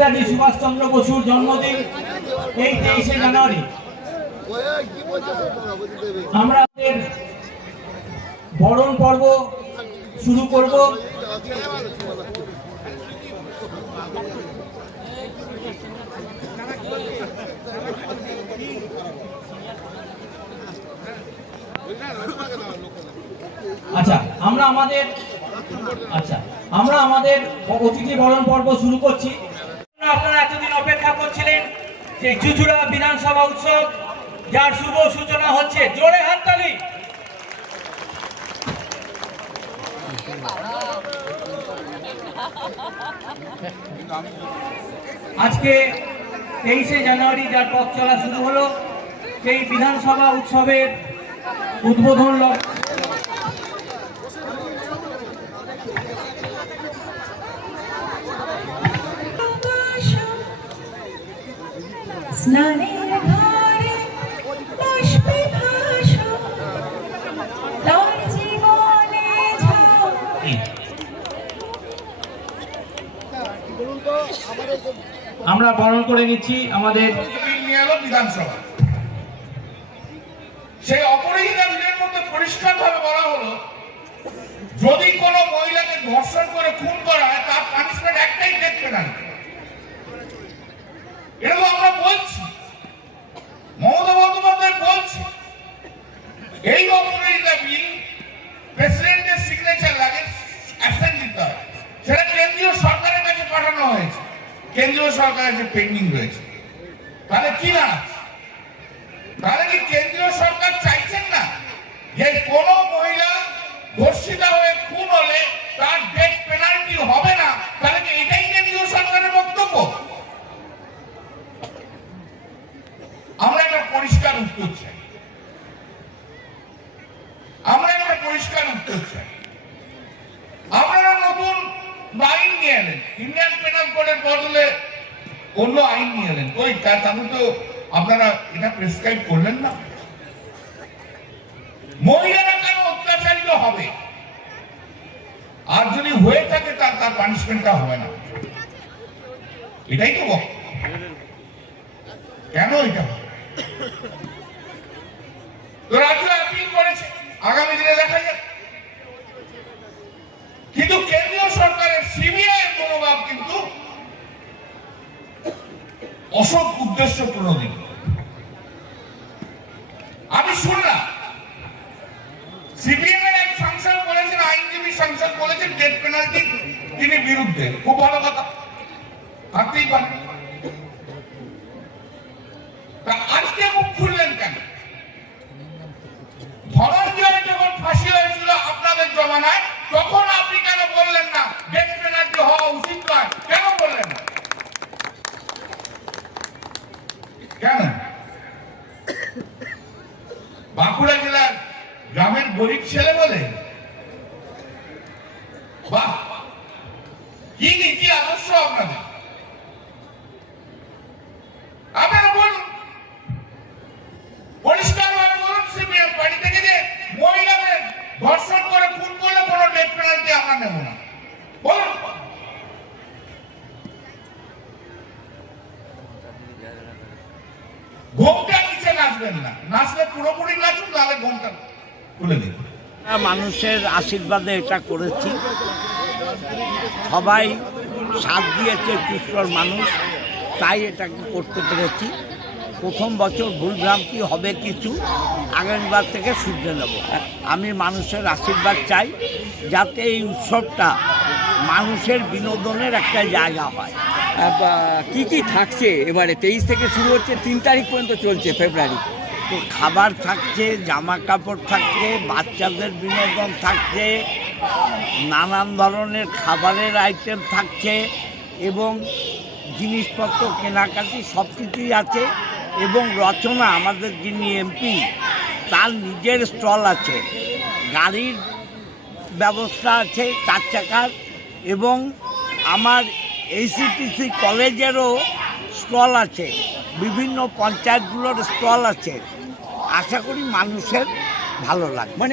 নেতাজি সুভাষচন্দ্র বসুর জন্মদিন এই 23শে জানুয়ারি। আমরা বরণ পর্ব শুরু করব। আচ্ছা, আমরা আমাদের অতিথি বরণ পর্ব শুরু করছি। আপনারা এতদিন অপেক্ষা করছিলেন যে চুঁচুড়া বিধানসভা উৎসব, যার শুভ সূচনা হচ্ছে। জোরে হাততালি। আজকে 23শে জানুয়ারি যার পথ চলা শুরু হলো, সেই বিধানসভা উৎসবের উদ্বোধন আমরা বরণ করে নিচ্ছি আমাদের বিধানসভা। সেই অপরাধীরা বিলের মধ্যে পরিষ্কার ভাবে বলা হলো, যদি কোন মহিলাকে ধর্ষণ করে খুন করা হয় তার পানিশমেন্ট একটাই, ডেথ পেনাল্টি। এটা তো আমরা বলছি, মমতা বন্দ্যোপাধ্যায় বলছে। এই অপরাধীরা বিল প্রেসিডেন্টের সিগনেচার লাগে, অ্যাসেন্ট দিতে হয়। সেটা কেন্দ্রীয় সরকারের কাছে পাঠানো হয়েছে, কেন্দ্রীয় সরকারের যে পেন্ডিং রয়েছে। তাহলে কি না, তাহলে কি কেন্দ্রীয় সরকার চাইছেন না যে কোন মহিলা ধর্ষিতা হয়ে খুন হলে তার ডেথ পেনাল্টি হবে না? তাহলে কি এটাই কেন্দ্রীয় সরকারের বক্তব্য? আমরা একটা পরিষ্কার উত্তর চাই, আপনারা নতুন আইন নিয়ে এলেন, ইন্ডিয়ান পেনাল কোডের বদলে অন্য আইন নিয়ে এলেন। ওই তাহলে তো আপনারা এটা প্রেসক্রাইব করলেন না। মহিলারা কেন অত্যাচারিত হবে? আর যদি হয়ে থাকে তার পানিশমেন্টটা হবে না, এটাই তো বক্তব্য। কেন এটা হবে? তো রাজ্য আপিল করেছে, আগামী দিনে দেখা যাবে। কিন্তু কেন্দ্রীয় সরকারের সিবিআই এর মনোভাব কিন্তু অসৎ উদ্দেশ্য প্রণোদিত। আমি শুনলাম সিপিএম এর এক সাংসদ বলেছেন, আইনজীবী সাংসদ বলেছেন ডেথ পেনাল্টি তিনি বিরুদ্ধে। খুব ভালো কথা, থাকতেই পারে। তা আজকে মুখ খুললেন কেন? ধনঞ্জয় যখন ফাঁসি হয়েছিল আপনাদের জমানায়, তখন আপনি কেন বললেন না ডেথ পেনাল্টি হওয়া উচিত নয়? কেন বললেন না? কেন? বাঁকুড়া জেলার গ্রামের গরিব ছেলে বলে? বাহ, কি নীতি আদর্শ আপনাদের! আপনারা বলুন, পরিষ্কার ভাবে বলুন, সিপিএম বাড়ি থেকে যে মহিলাদের ধর্ষণ করে খুন করলে কোনো ডেথ পেনাল্টি আমরা নেব না, বলুন। ঘোমটা নিচে নাচবেন না, নাচলে পুরোপুরি নাচুন, তাহলে ঘোমটা খুলে দিন। মানুষের আশীর্বাদে এটা করেছি, সবাই সাথ দিয়েছে, চুচুড়ার মানুষ, তাই এটাকে করতে পেরেছি। প্রথম বছর ভুলভ্রান্তি হবে কিছু, আগামীবার থেকে শুধরে নেব। আমি মানুষের আশীর্বাদ চাই, যাতে এই উৎসবটা মানুষের বিনোদনের একটা জায়গা হয়। কি কি থাকছে এবারে? 23 থেকে শুরু হচ্ছে, 3 তারিখ পর্যন্ত চলছে ফেব্রুয়ারি। তো খাবার থাকছে, জামা কাপড় থাকছে, বাচ্চাদের বিনোদন থাকছে, নানান ধরনের খাবারের আইটেম থাকছে এবং জিনিসপত্র কেনাকাটি সব কিছুই আছে। এবং রচনা, আমাদের যিনি এমপি, তার নিজের স্টল আছে, গাড়ির ব্যবস্থা আছে 4 চাকার, এবং আমার এইচসিটিসি কলেজেরও স্টল আছে, বিভিন্ন পঞ্চায়েতগুলোর স্টল আছে। আশা করি মানুষের ভালো লাগবে।